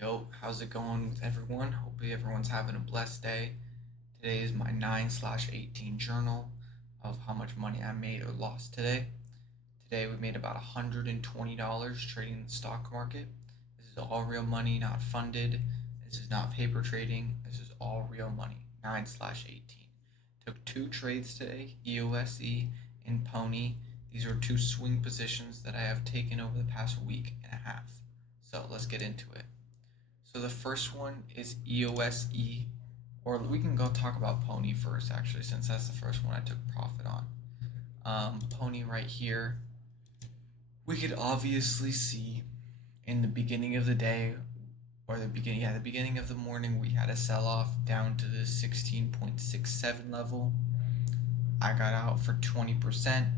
Yo, how's it going with everyone? Hopefully everyone's having a blessed day. Today is my 9/18 journal of how much money I made or lost today. Today we made about $120 trading the stock market. This is all real money, not funded. This is not paper trading. This is all real money. 9/18. Took two trades today, EOSE and Pony. These are two swing positions that I have taken over the past week and a half. So let's get into it. So the first one is EOSE, or we can go talk about Pony first, actually, since that's the first one I took profit on. Pony right here, we could obviously see in the beginning of the day, or the beginning of the morning, we had a sell off down to the 16.67 level. I got out for 20%.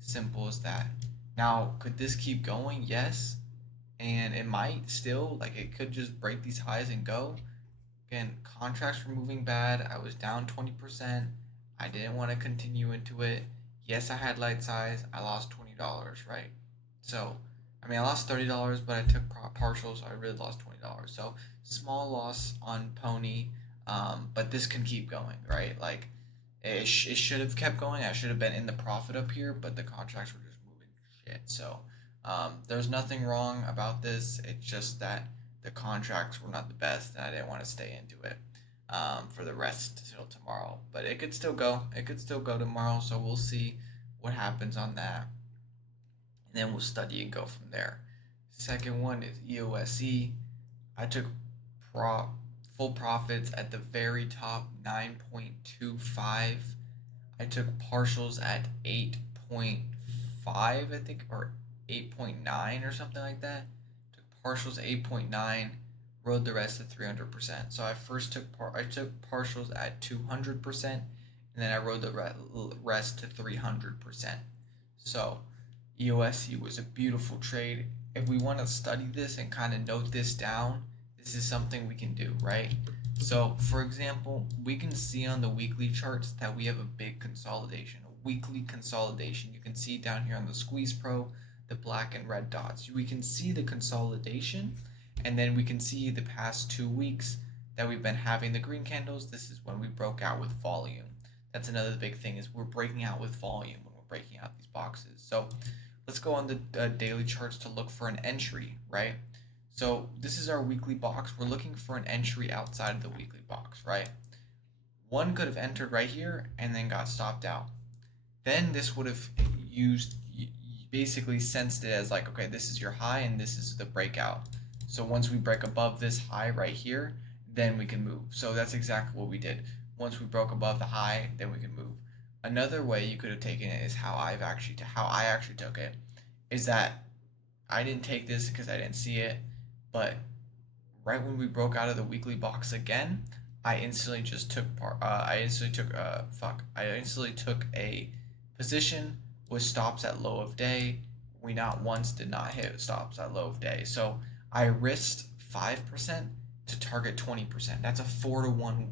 Simple as that. Now, could this keep going? Yes. And it might still, like, it could just break these highs and go. Again, contracts were moving bad. I was down 20%. I didn't want to continue into it. Yes, I had light size. I lost $20, right? So, I mean, I lost $30, but I took partial, so I really lost $20. So, small loss on Pony, but this can keep going, right? Like, it should have kept going. I should have been in the profit up here, but the contracts were just moving shit. So, there's nothing wrong about this. It's just that the contracts were not the best, and I didn't want to stay into it for the rest till tomorrow. But it could still go. It could still go tomorrow. So we'll see what happens on that, and then we'll study and go from there. Second one is EOSE. I took pro full profits at the very top, 9.25. I took partials at 8.5, I think, or 8.9 or something like that. Took partials at 8.9, rode the rest at 300%. So I first took partials at 200%, and then I rode the rest to 300%. So EOSE was a beautiful trade. If we want to study this and kind of note this down, this is something we can do, right? So, for example, we can see on the weekly charts that we have a big consolidation, a weekly consolidation. You can see down here on the Squeeze Pro, the black and red dots. We can see the consolidation, and then we can see the past 2 weeks that we've been having the green candles. This is when we broke out with volume. That's another big thing, is we're breaking out with volume when we're breaking out these boxes. So let's go on the daily charts to look for an entry, right? So this is our weekly box. We're looking for an entry outside of the weekly box, right? One could have entered right here and then got stopped out. Then this would have used, basically sensed it as like, okay, this is your high and this is the breakout. So once we break above this high right here, then we can move. So that's exactly what we did. Once we broke above the high, then we can move. Another way you could have taken it is how I actually took it, is that I didn't take this because I didn't see it, but right when we broke out of the weekly box again, I instantly just took part. I instantly took a position with stops at low of day. We not once did not hit stops at low of day. So I risked 5% to target 20%. That's a 4-to-1,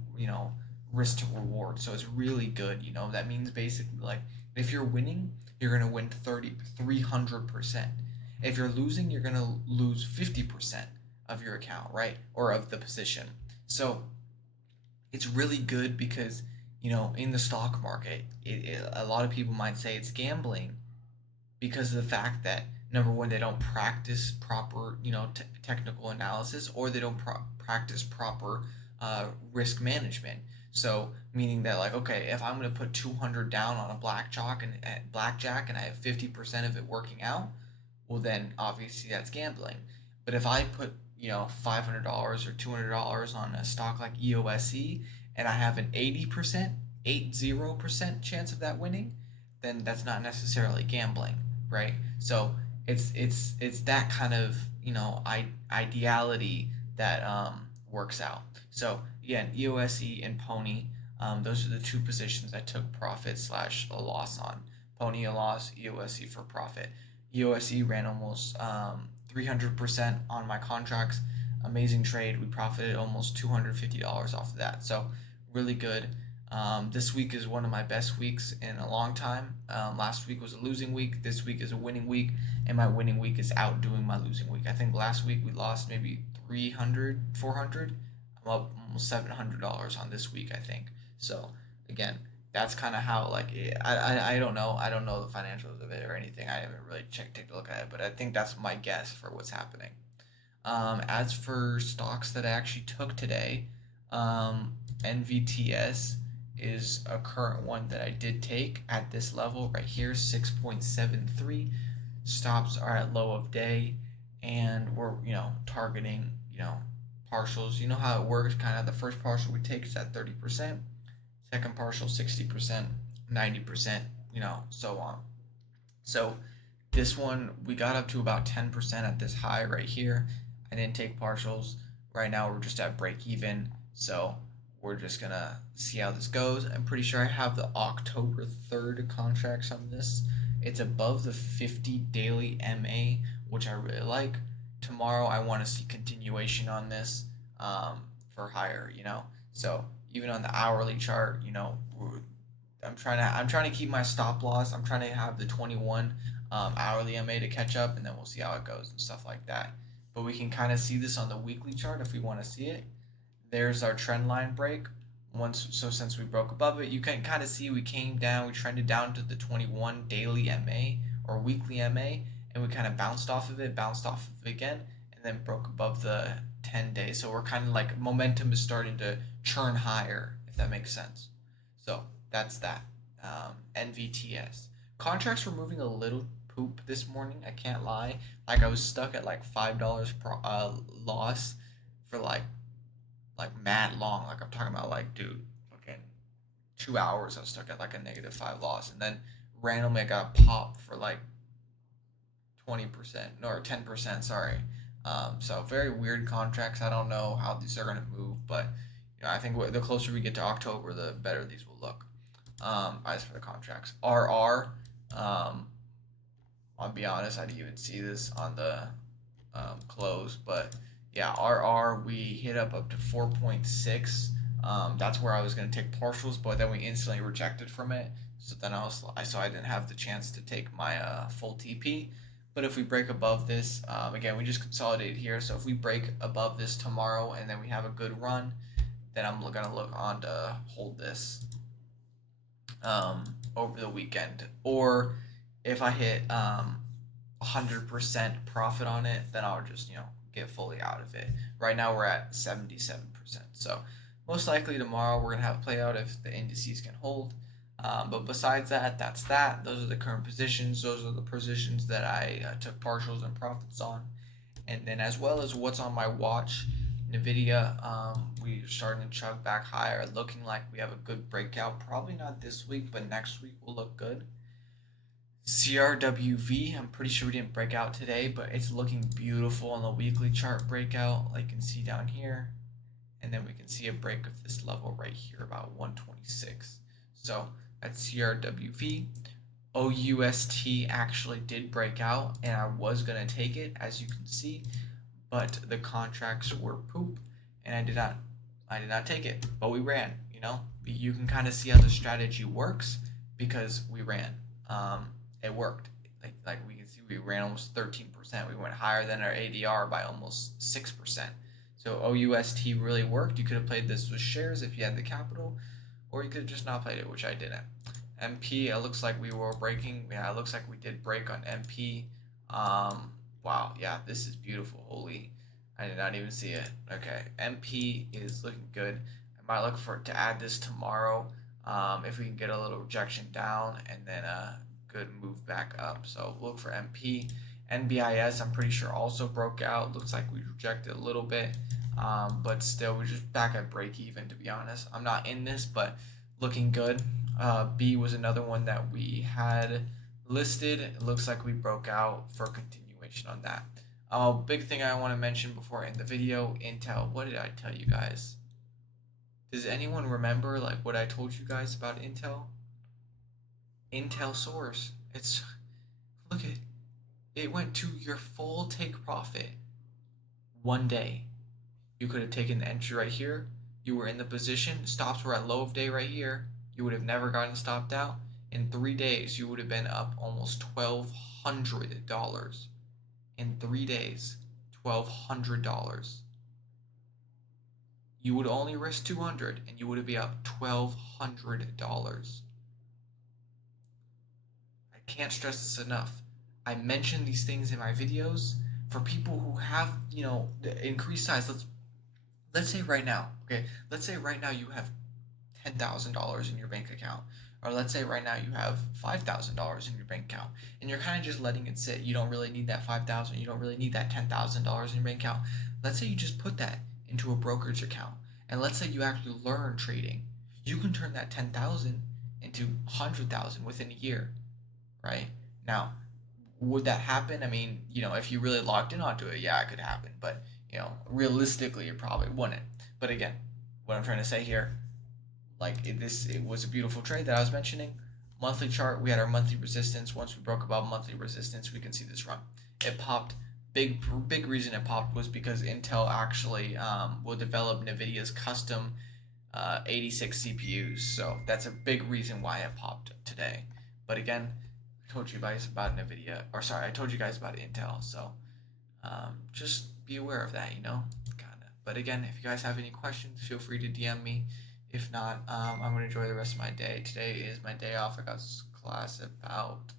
risk to reward. So it's really good. That means basically, like, if you're winning, you're gonna win 300%. If you're losing, you're gonna lose 50% of your account, right? Or of the position. So it's really good because, in the stock market, a lot of people might say it's gambling because of the fact that, number one, they don't practice proper, technical analysis, or they don't practice proper risk management. So meaning that, like, okay, if I'm going to put 200 down on a blackjack and I have 50% of it working out, well, then obviously that's gambling. But if I put, $500 or $200 on a stock like EOSE, and I have an 80% chance of that winning, then that's not necessarily gambling, right? So it's that kind of, ideality that works out. So again, EOSE and Pony, those are the two positions I took profit slash a loss on. Pony a loss, EOSE for profit. EOSE ran almost 300% on my contracts. Amazing trade. We profited almost $250 off of that. So really good. This week is one of my best weeks in a long time. Last week was a losing week. This week is a winning week, and my winning week is outdoing my losing week. I think last week we lost maybe 300, 400. I'm up almost $700 on this week, I think. So again, that's kind of how like I don't know. I don't know the financials of it or anything. I haven't really take a look at it, but I think that's my guess for what's happening. As for stocks that I actually took today, NVTS is a current one that I did take at this level right here, 6.73. Stops are at low of day, and we're targeting partials. You know how it works. Kind of the first partial we take is at 30%, second partial 60%, 90%, so on. So this one we got up to about 10% at this high right here. I didn't take partials. Right now we're just at break even. So we're just gonna see how this goes. I'm pretty sure I have the October 3rd contracts on this. It's above the 50 daily MA, which I really like. Tomorrow I want to see continuation on this for higher. So even on the hourly chart, I'm trying to keep my stop loss. I'm trying to have the 21 hourly MA to catch up, and then we'll see how it goes and stuff like that. But we can kind of see this on the weekly chart if we want to see it. There's our trend line break. Since we broke above it, you can kind of see we came down, we trended down to the 21 daily MA or weekly MA, and we kind of bounced off of it again, and then broke above the 10 days. So we're kind of like momentum is starting to churn higher, if that makes sense. So that's that. NVTS contracts were moving a little poop this morning. I can't lie. Like I was stuck at like $5 per loss for like mad long. Like I'm talking about like dude, fucking 2 hours. I was stuck at like a -5 loss, and then randomly I got popped for like 20% or 10%. Sorry. So very weird contracts. I don't know how these are gonna move, but I think the closer we get to October, the better these will look. As for the contracts, RR. I'll be honest, I didn't even see this on the close, but yeah, RR we hit up to 4.6. That's where I was gonna take partials, but then we instantly rejected from it. So then I didn't have the chance to take my full TP. But if we break above this, again, we just consolidated here. So if we break above this tomorrow and then we have a good run, then I'm gonna look on to hold this over the weekend. Or if I hit 100% profit on it, then I'll just get fully out of it. Right now we're at 77%. So most likely tomorrow we're gonna have a play out if the indices can hold. But besides that, that's that. Those are the current positions. Those are the positions that I took partials and profits on. And then as well as what's on my watch, Nvidia, we're starting to chug back higher, looking like we have a good breakout. Probably not this week, but next week will look good. CRWV, I'm pretty sure we didn't break out today, but it's looking beautiful on the weekly chart breakout, like you can see down here. And then we can see a break of this level right here, about 126. So that's CRWV. OUST actually did break out, and I was going to take it, as you can see, but the contracts were poop, and I did not take it, but we ran. You can kind of see how the strategy works because we ran. It worked. Like we can see, we ran almost 13%. We went higher than our ADR by almost 6%. So OUST really worked. You could have played this with shares if you had the capital, or you could have just not played it, which I didn't. MP, it looks like we were breaking. Yeah, it looks like we did break on MP. Wow, yeah, this is beautiful. Holy, I did not even see it. Okay, MP is looking good. I might look for to add this tomorrow. If we can get a little rejection down and then a good move back up. So look for MP. NBIS, I'm pretty sure also broke out. Looks like we rejected a little bit, but still we're just back at break even. To be honest, I'm not in this, but looking good. B was another one that we had listed. It looks like we broke out for continuation on that. Big thing I want to mention before I end the video, Intel. What did I tell you guys? Does anyone remember like what I told you guys about Intel? Intel source. Look at it went to your full take profit one day. You could have taken the entry right here, you were in the position, stops were at low of day right here, you would have never gotten stopped out. In 3 days, you would have been up almost $1,200. In 3 days, $1,200. You would only risk 200 and you would be up $1,200. I can't stress this enough. I mention these things in my videos for people who have, the increased size. Let's say right now, okay? Let's say right now you have $10,000 in your bank account, or let's say right now you have $5,000 in your bank account, and you're kind of just letting it sit. You don't really need that 5,000. You don't really need that $10,000 in your bank account. Let's say you just put that into a brokerage account, and let's say you actually learn trading. You can turn that 10,000 into 100,000 within a year, right? Now, would that happen? I mean, if you really locked in onto it, yeah, it could happen. But realistically, it probably wouldn't. But again, what I'm trying to say here, like it was a beautiful trade that I was mentioning. Monthly chart, we had our monthly resistance. Once we broke above monthly resistance, we can see this run. It popped. Big reason it popped was because Intel actually will develop NVIDIA's custom 86 CPUs. So that's a big reason why it popped today. But again, I told you guys about NVIDIA, or sorry, I told you guys about Intel. So just be aware of that, kinda. But again, if you guys have any questions, feel free to DM me. If not, I'm gonna enjoy the rest of my day. Today is my day off. I got class about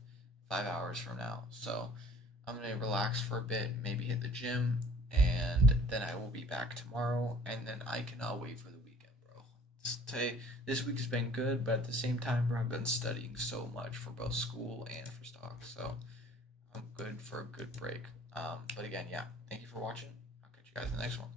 5 hours from now, so I'm gonna relax for a bit, maybe hit the gym, and then I will be back tomorrow. And then I cannot wait for the weekend, bro. This week has been good, but at the same time, bro, I've been studying so much for both school and for stocks, so I'm good for a good break. But again, yeah, thank you for watching. I'll catch you guys in the next one.